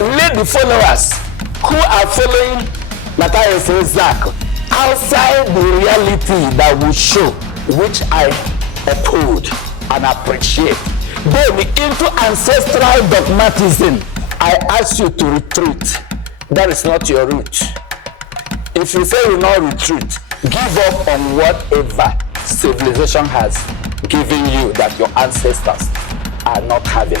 lead the followers who are following Matthias Zach outside the reality that will show, which I uphold and appreciate. Then into ancestral dogmatism, I ask you to retreat. That is not your route. If you say you will not retreat, give up on whatever civilization has given you that your ancestors are not having.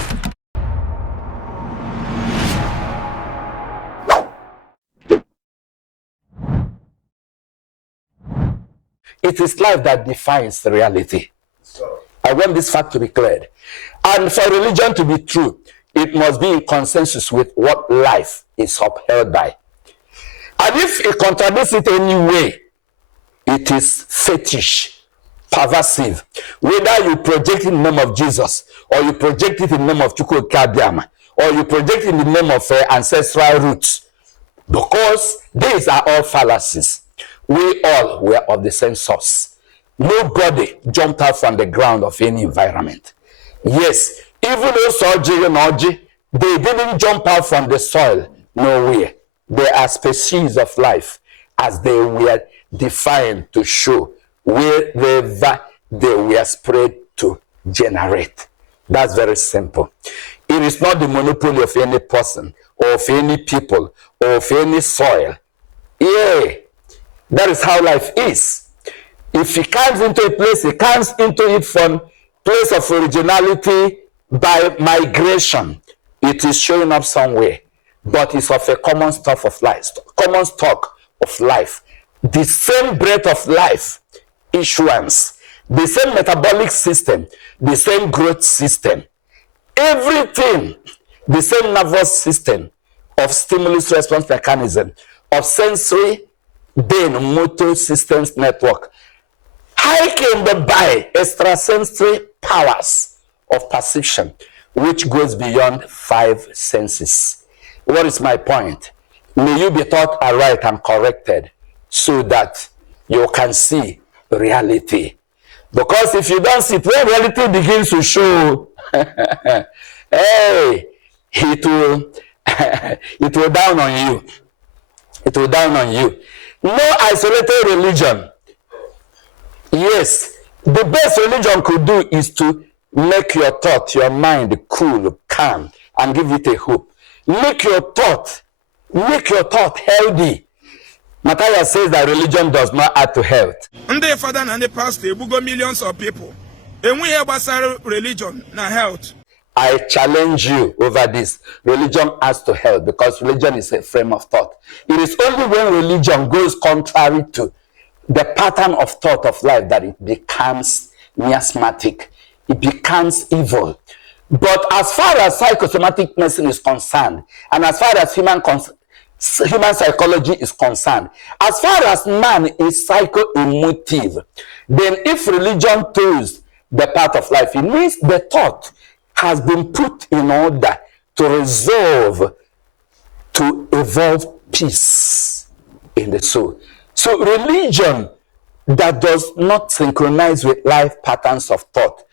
It is life that defines reality. I want this fact to be cleared. And for religion to be true, it must be in consensus with what life is upheld by. And if it contradicts it anyway, it is fetish, perversive. Whether you project it in the name of Jesus, or you project it in the name of Chukwu, or you project it in the name of ancestral roots, because these are all fallacies. We all were of the same source. Nobody jumped out from the ground of any environment. Yes, even those Oji and Oji, they didn't jump out from the soil nowhere. They are species of life as they were defined to show wherever they were spread to generate. That's very simple. It is not the monopoly of any person or of any people or of any soil. Yeah, that is how life is. If he comes into a place, he comes into it from place of originality by migration. It is showing up somewhere, but it's of a common stuff of life, common stock of life. The same breath of life, issuance, the same metabolic system, the same growth system, everything, the same nervous system of stimulus response mechanism, of sensory, then motor systems network, heightened by extrasensory powers of perception, which goes beyond 5 senses. What is my point? May you be taught aright and corrected so that you can see reality. Because if you don't see it, when reality begins to show, hey, it will down on you. It will down on you. No isolated religion. Yes, the best religion could do is to make your thought, your mind cool, calm, and give it a hope. Make your thought healthy. Matthias says that religion does not add to health. And the father and the pastor, we go millions of people. And we have a religion, not health. I challenge you over this. Religion adds to health because religion is a frame of thought. It is only when religion goes contrary to the pattern of thought of life that it becomes miasmatic. It becomes evil. But as far as psychosomatic medicine is concerned, and as far as human psychology is concerned, as far as man is psycho-emotive, then if religion toes the path of life, it means the thought has been put in order to resolve, to evolve peace in the soul. So religion that does not synchronize with life patterns of thought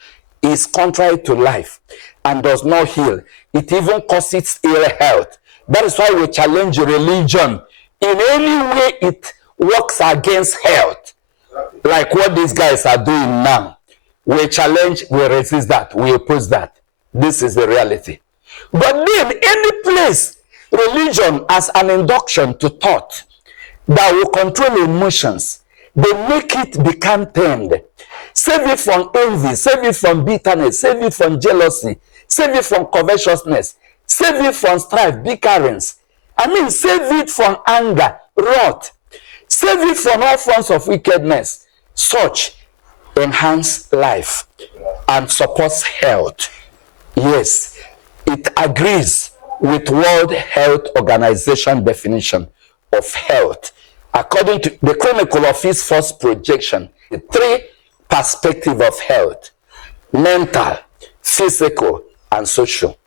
is contrary to life and does not heal. It even causes ill health. That is why we challenge religion. In any way it works against health, like what these guys are doing now. We challenge, we resist that, we oppose that. This is the reality. But then any place, religion as an induction to thought that will control emotions, they make it become tamed. Save it from envy, save it from bitterness, save it from jealousy, save it from covetousness, save it from strife, bickerings. Save it from anger, wrath, save it from all forms of wickedness. Such enhance life and supports health. Yes, it agrees with World Health Organization definition of health. According to the Chronicle of his first projection, the 3 perspectives of health: mental, physical, and social.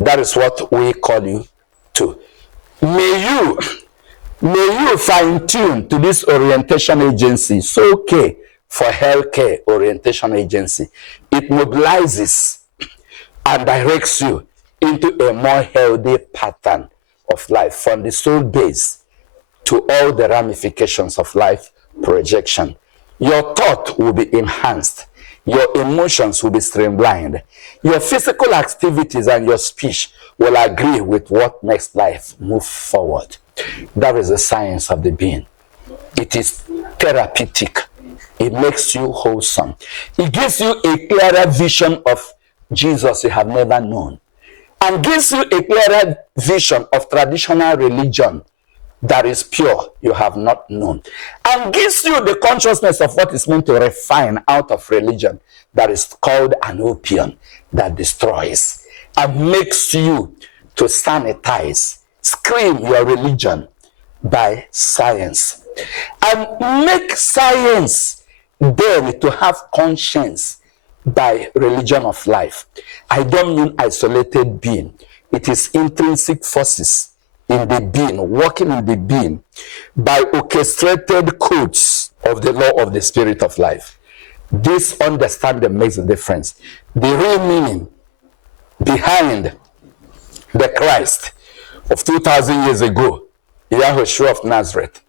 That is what we call you to. May you fine-tune to this orientation agency. It's okay for healthcare orientation agency. It mobilizes and directs you into a more healthy pattern of life from the soul base to all the ramifications of life projection. Your thought will be enhanced. Your emotions will be streamlined. Your physical activities and your speech will agree with what makes life move forward. That is the science of the being. It is therapeutic. It makes you wholesome. It gives you a clearer vision of Jesus you have never known, and gives you a clearer vision of traditional religion that is pure you have not known, and gives you the consciousness of what is meant to refine out of religion that is called an opium that destroys, and makes you to sanitize, screen your religion by science, and make science then to have conscience by religion of life. I don't mean isolated being. It is intrinsic forces in the being, working in the being by orchestrated codes of the law of the spirit of life. This understanding makes a difference. The real meaning behind the Christ of 2,000 years ago, Yahushua of Nazareth,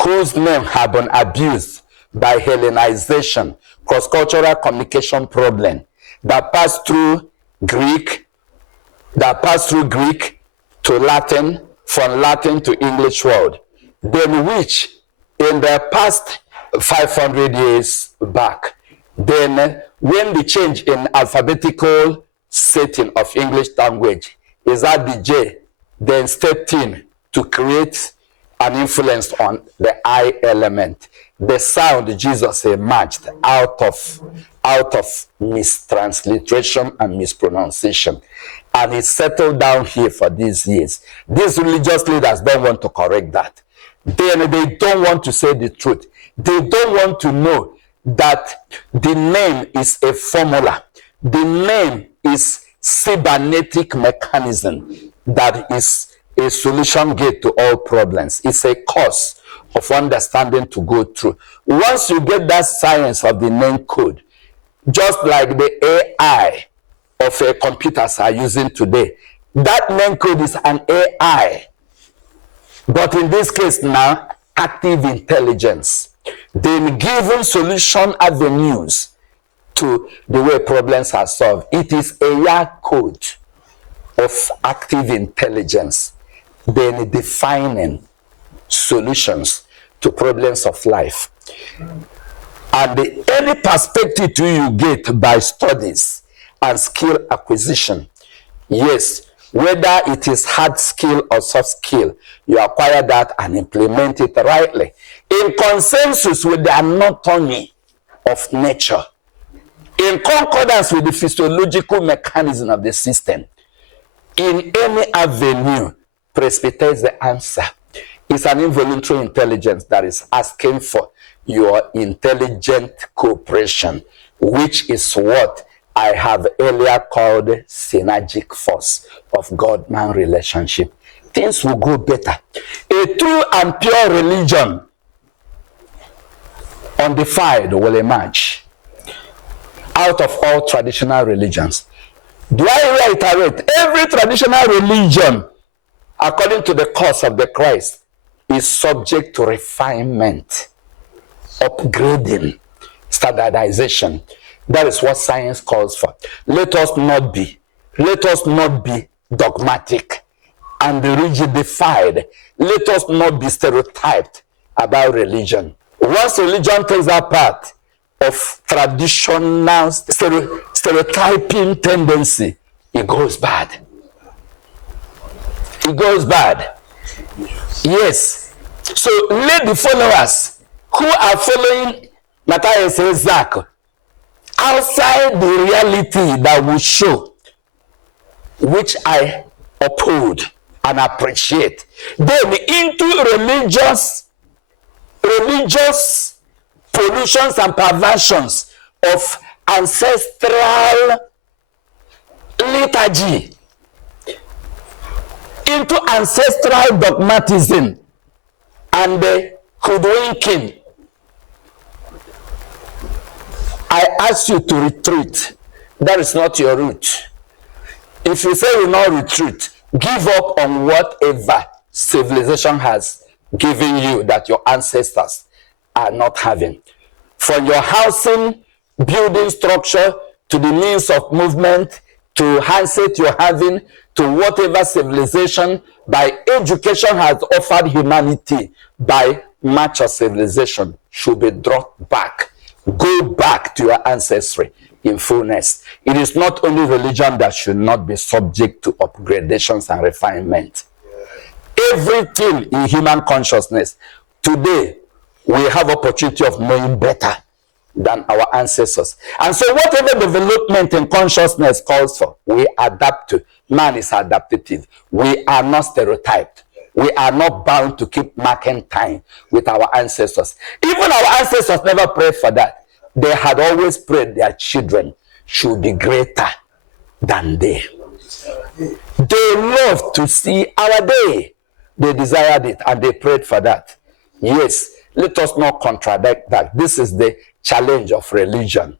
whose name had been abused by Hellenization, cross-cultural communication problem that passed through Greek to Latin, from Latin to English world, then which in the past 500 years back, then when the change in alphabetical setting of English language is at the J, then stepped in to create an influence on the I element. The sound Jesus emerged out of mistransliteration and mispronunciation, and it settled down here for these years. These religious leaders don't want to correct that. They don't want to say the truth. They don't want to know that the name is a formula. The name is cybernetic mechanism that is a solution gate to all problems. It's a course of understanding to go through. Once you get that science of the name code, just like the AI of computers are using today, that name code is an AI. But in this case now, active intelligence. Then given solution avenues to the way problems are solved. It is a AI code of active intelligence, then defining solutions to problems of life. And any perspective you get by studies and skill acquisition, yes, whether it is hard skill or soft skill, you acquire that and implement it rightly in consensus with the anatomy of nature, in concordance with the physiological mechanism of the system. In any avenue precipitates the answer. It's an involuntary intelligence that is asking for your intelligent cooperation, which is what I have earlier called synergic force of God-man relationship. Things will go better. A true and pure religion, undefiled, will emerge out of all traditional religions. Do I reiterate? Every traditional religion, according to the course of the Christ, is subject to refinement, upgrading, standardization. That is what science calls for. Let us not be dogmatic and rigidified. Let us not be stereotyped about religion. Once religion takes that part of traditional stereotyping tendency, it goes bad. It goes bad. Yes. So let the followers who are following Matthias Zach outside the reality that will show, which I uphold and appreciate, then into religious pollutions and perversions of ancestral liturgy, into ancestral dogmatism and hoodwinking. I ask you to retreat. That is not your route. If you say you not retreat, give up on whatever civilization has given you that your ancestors are not having. From your housing, building structure, to the means of movement, to handset you're having, to whatever civilization by education has offered humanity, by much of civilization should be brought back. Go back to your ancestry in fullness. It is not only religion that should not be subject to upgradations and refinement. Everything in human consciousness today, we have opportunity of knowing better than our ancestors. And so whatever development in consciousness calls for, we adapt to. Man is adaptive. We are not stereotyped. We are not bound to keep marking time with our ancestors. Even our ancestors never prayed for that. They had always prayed their children should be greater than they. They love to see our day. They desired it and they prayed for that. Yes, let us not contradict that. This is the challenge of religion.